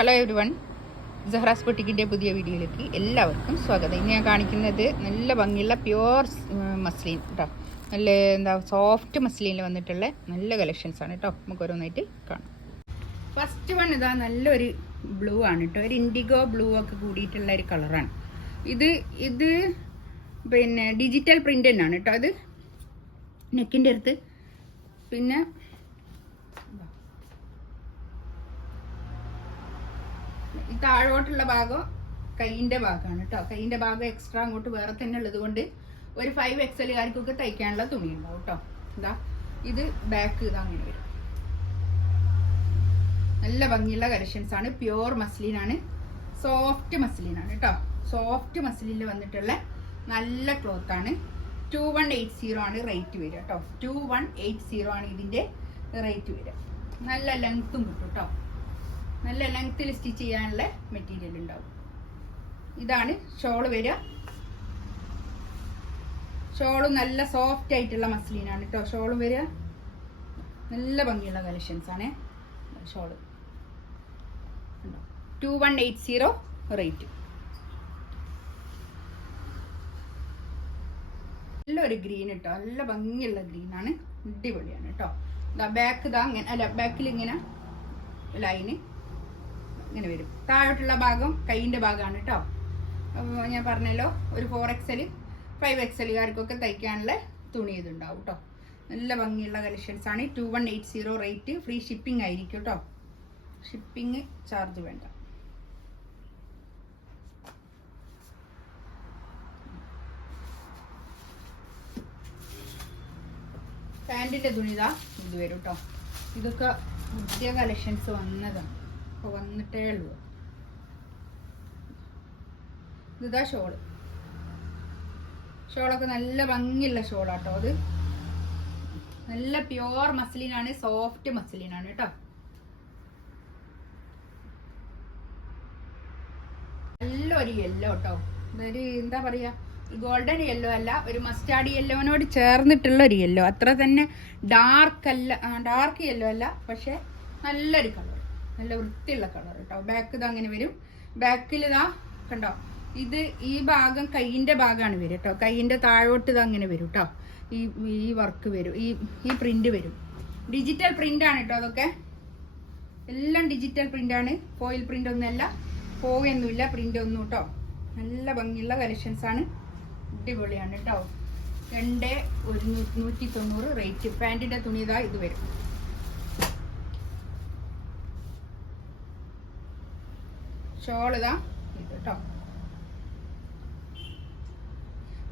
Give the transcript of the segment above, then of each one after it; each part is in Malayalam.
ഹലോ എവരി വൺ, സഹറാസ് ബൊട്ടിക്കിൻ്റെ പുതിയ വീഡിയോയിലേക്ക് എല്ലാവർക്കും സ്വാഗതം. ഇന്ന് ഞാൻ കാണിക്കുന്നത് നല്ല ഭംഗിയുള്ള പ്യുവർ മസ്ലിൻ കേട്ടോ. നല്ല സോഫ്റ്റ് മസ്ലിനിൽ വന്നിട്ടുള്ള നല്ല കളക്ഷൻസാണ് കേട്ടോ. നമുക്ക് ഓരോന്നായിട്ട് കാണാം. ഫസ്റ്റ് വൺ ഇതാ നല്ലൊരു ബ്ലൂ ആണ് കേട്ടോ. ഒരു ഇൻഡിഗോ ബ്ലൂ ഒക്കെ കൂടിയിട്ടുള്ള ഒരു കളറാണ് ഇത്. പിന്നെ ഡിജിറ്റൽ പ്രിൻ്റ് തന്നെയാണ് കേട്ടോ. അത് നെക്കിൻ്റെ അടുത്ത് പിന്നെ ഈ താഴോട്ടുള്ള ഭാഗം കൈയിൻ്റെ ഭാഗമാണ് കേട്ടോ. കൈയിൻ്റെ ഭാഗം എക്സ്ട്രാ അങ്ങോട്ട് വേറെ തന്നെ ഉള്ളത് കൊണ്ട് ഒരു 5XL തയ്ക്കാനുള്ള തുണി ഉണ്ടാവും കേട്ടോ. ഇതാ ഇത് ബാക്ക് ഇതാ അങ്ങനെ വരും. നല്ല ഭംഗിയുള്ള കളക്ഷൻസ് ആണ്. പ്യുവർ മസ്ലിനാണ്, സോഫ്റ്റ് മസ്ലിനാണ് കേട്ടോ. സോഫ്റ്റ് മസ്ലിനിൽ വന്നിട്ടുള്ള നല്ല ക്ലോത്ത് ആണ്. 2180 ആണ് റേറ്റ് വരിക കേട്ടോ. 2180 ആണ് ഇതിൻ്റെ റേറ്റ് വരിക. നല്ല ലെങ്ത്തും കിട്ടും കേട്ടോ. നല്ല ലെങ്ത്തിൽ സ്റ്റിച്ച് ചെയ്യാനുള്ള മെറ്റീരിയൽ ഉണ്ടാവും. ഇതാണ് ഷോള് വരിക. ഷോളും നല്ല സോഫ്റ്റ് ആയിട്ടുള്ള മസ്ലിനാണ് കേട്ടോ. ഷോളും വരിക നല്ല ഭംഗിയുള്ള കളക്ഷൻസ് ആണ്. Shawl 2180 rate. നല്ലൊരു ഗ്രീൻ കേട്ടോ. നല്ല ഭംഗിയുള്ള ഗ്രീനാണ്, അടിപൊളിയാണ് കേട്ടോ. ബാക്ക് ഇതാ അങ്ങനെ അല്ല, ബാക്കിൽ ഇങ്ങനെ ലൈന് ഇങ്ങനെ വരും. താഴോട്ടുള്ള ഭാഗം കൈയിൻ്റെ ഭാഗമാണ് കേട്ടോ. ഞാൻ പറഞ്ഞല്ലോ ഒരു 4XL 5XL തയ്ക്കാനുള്ള തുണി ഇതുണ്ടാവും കേട്ടോ. നല്ല ഭംഗിയുള്ള കളക്ഷൻസ് ആണ്. 2180 റേറ്റ്. ഫ്രീ ഷിപ്പിംഗ് ആയിരിക്കും കേട്ടോ. ഷിപ്പിംഗ് ചാർജ് വേണ്ട. പാൻറ്റിൻ്റെ തുണി ഇതാ ഇത് വരും കേട്ടോ. ഇതൊക്കെ പുതിയ കളക്ഷൻസ് വന്നതാണ്, ഇപ്പോൾ വന്നിട്ടേ ഉള്ളൂ. ഇതാ ഷോളൊക്കെ നല്ല ഭംഗിയുള്ള ഷോളാട്ടോ. അത് നല്ല പ്യുവർ മസ്ലിനാണ്, സോഫ്റ്റ് മസ്ലിനാണ് കേട്ടോ. നല്ലൊരു യെല്ലോ കേട്ടോ. ഇതൊരു എന്താ പറയാ, ഗോൾഡൻ യെല്ലോ അല്ല, ഒരു മസ്റ്റാർഡ് യെല്ലോനോട് ചേർന്നിട്ടുള്ള ഒരു യെല്ലോ. അത്ര തന്നെ ഡാർക്ക് അല്ല, ഡാർക്ക് യെല്ലോ അല്ല, പക്ഷെ നല്ലൊരു കളർ, നല്ല വൃത്തിയുള്ള കളർ കേട്ടോ. ബാക്ക് ഇത് അങ്ങനെ വരും. ബാക്കിൽ ഇതാ കണ്ടോ, ഇത് ഈ ഭാഗം കൈയിൻ്റെ ഭാഗമാണ് വരും കേട്ടോ. കൈയിൻ്റെ താഴോട്ട് ഇത് അങ്ങനെ വരും കേട്ടോ. ഈ വർക്ക് വരും, ഈ പ്രിന്റ് വരും. ഡിജിറ്റൽ പ്രിന്റ് ആണ് കേട്ടോ. അതൊക്കെ എല്ലാം ഡിജിറ്റൽ പ്രിന്റ് ആണ്, ഫോയിൽ പ്രിന്റ് ഒന്നുമല്ല, പോയൊന്നുമില്ല പ്രിന്റ് ഒന്നും കേട്ടോ. നല്ല ഭംഗിയുള്ള കളക്ഷൻസ് ആണ്, അടിപൊളിയാണ് കേട്ടോ. 2190 റേറ്റ്. പാൻറ്റിന്റെ തുണി ഇതാ ഇത് വരും. ഷോൾ ഇതാ ഇത് കേട്ടോ.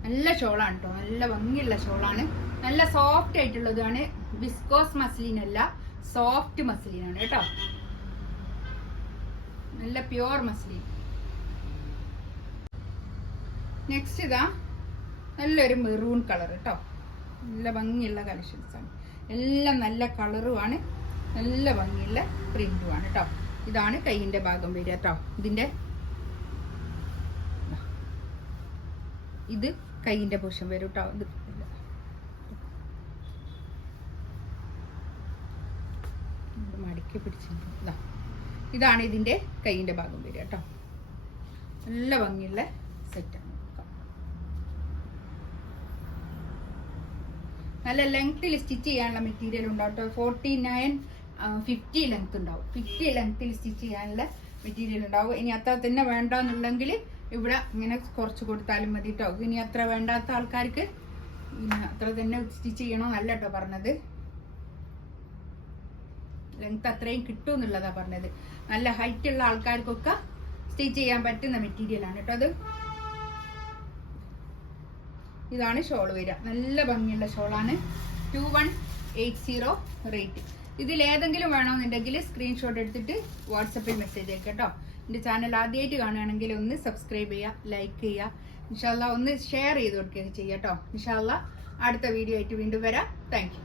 നല്ല ഷോളാണ് കേട്ടോ. നല്ല ഭംഗിയുള്ള ഷോളാണ്. നല്ല സോഫ്റ്റ് ആയിട്ടുള്ളതാണ്. വിസ്കോസ് മസ്ലിൻ അല്ല, സോഫ്റ്റ് മസ്ലിനാണ് കേട്ടോ. നല്ല പ്യുവർ മസ്ലിൻ. നെക്സ്റ്റ് ഇതാ നല്ലൊരു മെറൂൺ കളർ കേട്ടോ. നല്ല ഭംഗിയുള്ള കളക്ഷൻസ് ആണ്. എല്ലാം നല്ല കളറുമാണ്, നല്ല ഭംഗിയുള്ള പ്രിന്റുമാണ് കേട്ടോ. ഇതാണ് കൈയിൻ്റെ ഭാഗം വരിക കേട്ടോ. ഇത് കൈയിൻ്റെ പോർഷൻ വരും കേട്ടോ. ഇത് മടക്കി പിടിച്ചിട്ടുണ്ട്. ഇതാണ് ഇതിൻ്റെ കൈയിൻ്റെ ഭാഗം വരിക കേട്ടോ. നല്ല ഭംഗിയുള്ള സെറ്റാണ്. നല്ല ലെങ്ത്തിൽ സ്റ്റിച്ച് ചെയ്യാനുള്ള മെറ്റീരിയൽ ഉണ്ടാവും കേട്ടോ. 4950 ലെങ്ത് ഉണ്ടാവും. 50 ലെങ്ത്തിൽ സ്റ്റിച്ച് ചെയ്യാനുള്ള മെറ്റീരിയൽ ഉണ്ടാവും. ഇനി അത്ര തന്നെ വേണ്ടെന്നുണ്ടെങ്കിൽ ഇവിടെ ഇങ്ങനെ കുറച്ച് കൊടുത്താലും മതി കേട്ടോ. ഇനി അത്ര വേണ്ടാത്ത ആൾക്കാർക്ക് അത്ര തന്നെ സ്റ്റിച്ച് ചെയ്യണമെന്നല്ല കേട്ടോ പറഞ്ഞത്. ലെങ്ത് അത്രയും കിട്ടും എന്നുള്ളതാ പറഞ്ഞത്. നല്ല ഹൈറ്റ് ഉള്ള ആൾക്കാർക്കൊക്കെ സ്റ്റിച്ച് ചെയ്യാൻ പറ്റുന്ന മെറ്റീരിയലാണ് കേട്ടോ അത്. ഇതാണ് ഷോൾ വരിക. നല്ല ഭംഗിയുള്ള ഷോളാണ്. 2180 റേറ്റ്. ഇതിലേതെങ്കിലും വേണമെന്നുണ്ടെങ്കിൽ സ്ക്രീൻഷോട്ട് എടുത്തിട്ട് വാട്സപ്പിൽ മെസ്സേജ് അയക്കാം കേട്ടോ. എൻ്റെ ചാനൽ ആദ്യമായിട്ട് കാണുകയാണെങ്കിൽ ഒന്ന് സബ്സ്ക്രൈബ് ചെയ്യുക, ലൈക്ക് ചെയ്യുക, ഇൻഷാല്ലാ ഒന്ന് ഷെയർ ചെയ്ത് കൊടുക്കുകയൊക്കെ ചെയ്യാം കേട്ടോ. ഇൻഷാല്ലാ അടുത്ത വീഡിയോ ആയിട്ട് വീണ്ടും വരാം. Thank you.